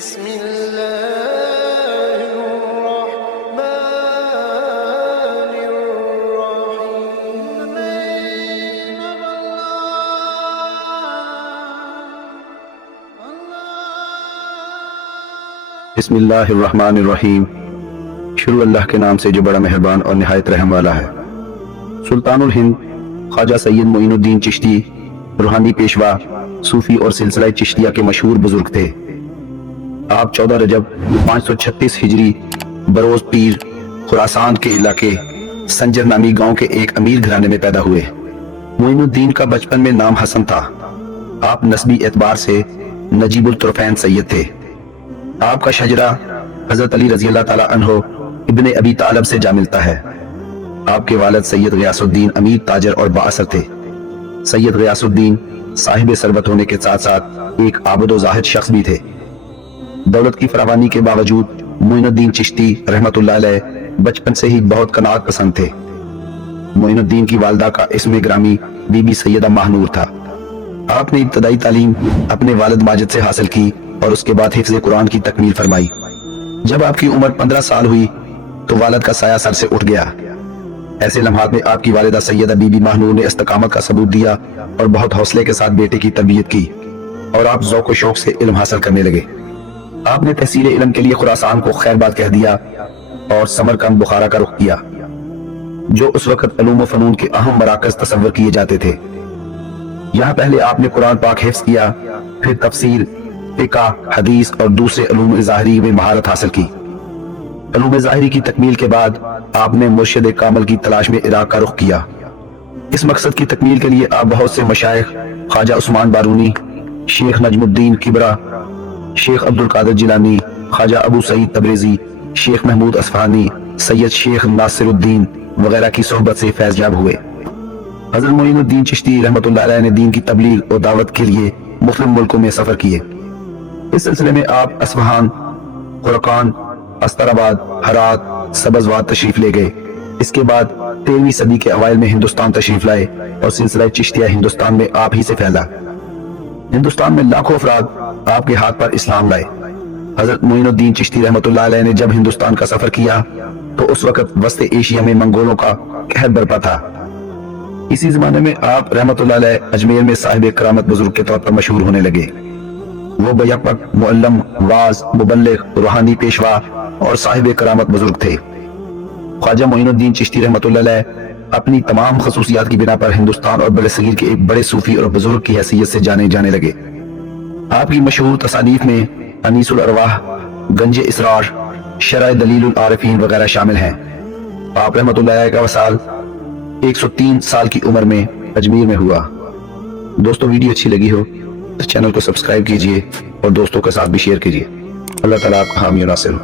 بسم الله الرحمن الرحيم بسم اللہ الرحمن الرحیم، شروع اللہ کے نام سے جو بڑا مہربان اور نہایت رحم والا ہے۔ سلطان الہند خواجہ سید معین الدین چشتی روحانی پیشوا، صوفی اور سلسلہ چشتیہ کے مشہور بزرگ تھے۔ آپ 14 رجب 536 ہجری بروز پیر خراسان کے علاقے سنجر نامی گاؤں کے ایک امیر گھرانے میں پیدا ہوئے۔ معین الدین کا بچپن میں نام حسن تھا۔ آپ نسبی اعتبار سے نجیب الطرفین سید تھے۔ آپ کا شجرہ حضرت علی رضی اللہ تعالیٰ عنہ ابن ابی طالب سے جا ملتا ہے۔ آپ کے والد سید غیاث الدین امیر تاجر اور بااثر تھے۔ سید غیاث الدین صاحب ثروت ہونے کے ساتھ ساتھ ایک عابد و زاہد شخص بھی تھے۔ دولت کی فراوانی کے باوجود معین الدین چشتی رحمت اللہ علیہ بچپن سے ہی بہت قناعت پسند تھے۔ معین الدین کی والدہ کا اسم گرامی بی بی سیدہ ماہنور تھا۔ آپ نے ابتدائی تعلیم اپنے والد ماجد سے حاصل کی اور اس کے بعد حفظ قرآن کی تکمیل فرمائی۔ جب آپ کی عمر 15 سال ہوئی تو والد کا سایہ سر سے اٹھ گیا۔ ایسے لمحات میں آپ کی والدہ سیدہ بی بی ماہنور نے استقامت کا ثبوت دیا اور بہت حوصلے کے ساتھ بیٹے کی تربیت کی اور آپ ذوق و شوق سے علم حاصل کرنے لگے۔ آپ نے تحصیل علم کے لیے خراسان کو خیر باد کہہ دیا اور سمرقند بخارا کا رخ کیا، جو اس وقت علوم و فنون کے اہم مراکز تصور کیے جاتے تھے۔ یہاں پہلے آپ نے قرآن پاک حفظ کیا، پھر تفسیر، فقہ، حدیث اور دوسرے علوم ظاہری میں مہارت حاصل کی۔ علوم ظاہری کی تکمیل کے بعد آپ نے مرشد کامل کی تلاش میں عراق کا رخ کیا۔ اس مقصد کی تکمیل کے لیے آپ بہت سے مشائخ خواجہ عثمان بارونی، شیخ نجم الدین کبرا، شیخ عبد القادر جیلانی، خواجہ ابو سعید تبریزی، شیخ محمود اصفہانی، سید شیخ ناصر الدین وغیرہ کی صحبت سے فیض یاب ہوئے۔ حضرت معین الدین چشتی رحمت اللہ علیہ نے دین کی تبلیغ اور دعوت کے لیے مختلف ملکوں میں سفر کیے۔ اس سلسلے میں آپ اصفہان، قرقان، استراباد، ہرات، سبزواد تشریف لے گئے۔ اس کے بعد 13ویں صدی کے اوائل میں ہندوستان تشریف لائے اور سلسلہ چشتیہ ہندوستان میں آپ ہی سے پھیلا۔ ہندوستان میں لاکھوں افراد آپ کے ہاتھ پر اسلام لائے۔ حضرت معین الدین چشتی رحمت اللہ علیہ نے جب ہندوستان کا سفر کیا تو اس وقت وسط ایشیا میں منگولوں کا قہر برپا تھا۔ اسی زمانے میں آپ رحمت اللہ علیہ اجمیر میں صاحب کرامت بزرگ کے طور پر مشہور ہونے لگے۔ وہ بیک وقت معلم، واعظ، مبلغ، روحانی پیشوا اور صاحب کرامت بزرگ تھے۔ خواجہ معین الدین چشتی رحمت اللہ علیہ اپنی تمام خصوصیات کی بنا پر ہندوستان اور برصغیر کے ایک بڑے صوفی اور بزرگ کی حیثیت سے جانے جانے لگے۔ آپ کی مشہور تصانیف میں انیس الارواح، گنج اسرار، شرح دلیل العارفین وغیرہ شامل ہیں۔ آپ رحمت اللہ علیہ کا وصال 103 سال کی عمر میں اجمیر میں ہوا۔ دوستو ویڈیو اچھی لگی ہو تو چینل کو سبسکرائب کیجئے اور دوستوں کے ساتھ بھی شیئر کیجئے۔ اللہ تعالیٰ آپ کا حامی و ناصر ہو۔